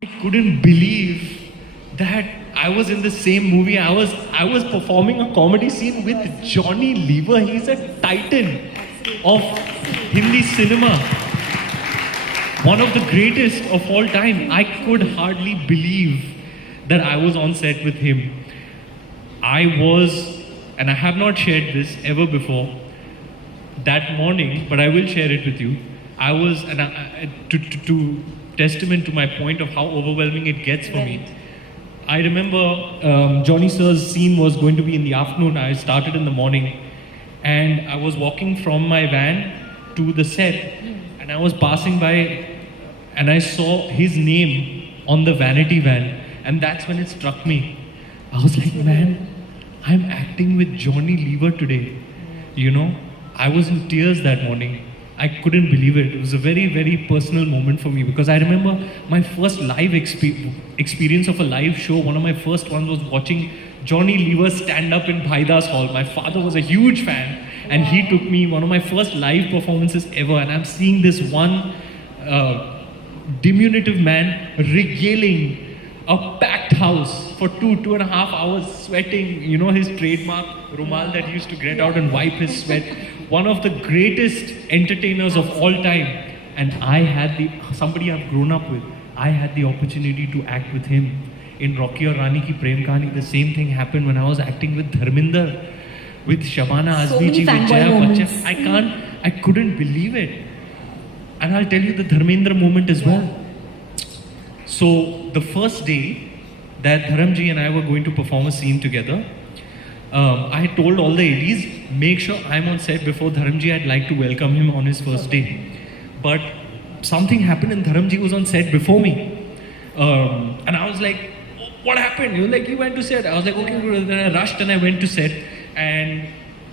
I couldn't believe that I was in the same movie. I was performing a comedy scene with Johnny Lever. He's a titan of Hindi cinema. One of the greatest of all time. I could hardly believe that I was on set with him. I was, and I have not shared this ever before, that morning, but I will share it with you. I was, and to testament to my point of how overwhelming it gets for me. I remember Johnny Sir's scene was going to be in the afternoon. I started in the morning, and I was walking from my van to the set, and I was passing by, and I saw his name on the vanity van, and that's when it struck me. I was like, man, I'm acting with Johnny Lever today. You know, I was in tears that morning. I couldn't believe it. It was a very, very personal moment for me because I remember my first live experience of a live show. One of my first ones was watching Johnny Lever stand up in Bhaidas Hall. My father was a huge fan, and he took me, one of my first live performances ever, and I'm seeing this one diminutive man regaling a packed house for 2.5 hours, sweating, you know, his trademark rumal that he used to get out and wipe his sweat. One of the greatest entertainers of all time. And I had somebody I've grown up with, I had the opportunity to act with him. In Rocky Aur Rani Ki Prem Kahani, the same thing happened when I was acting with Dharminder, with Shabana Azmi ji, with Jaya Bachchan. I couldn't believe it. And I'll tell you the Dharmendra moment as well. So the first day that Dharamji and I were going to perform a scene together, I had told all the ADs, make sure I'm on set before Dharamji. I'd like to welcome him on his first day. But something happened and Dharamji was on set before me. And I was like, what happened? He was like, he went to set. I was like, okay, good. Then I rushed and I went to set. And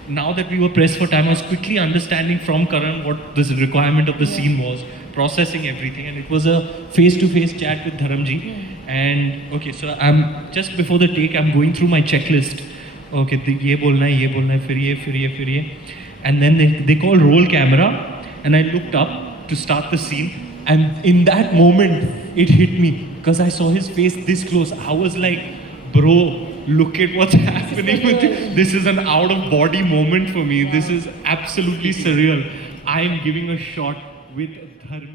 now that we were pressed for time, I was quickly understanding from Karan what this requirement of the scene was, processing everything. And it was a face-to-face chat with Dharamji. And okay, so I'm just before the take, I'm going through my checklist. Okay, ye bolna hai, fir ye. And then they called roll camera, and I looked up to start the scene. And in that moment, it hit me because I saw his face this close. I was like, bro, look at what's happening with you. This is an out-of-body moment for me. This is absolutely surreal. I am giving a shot with Dharma.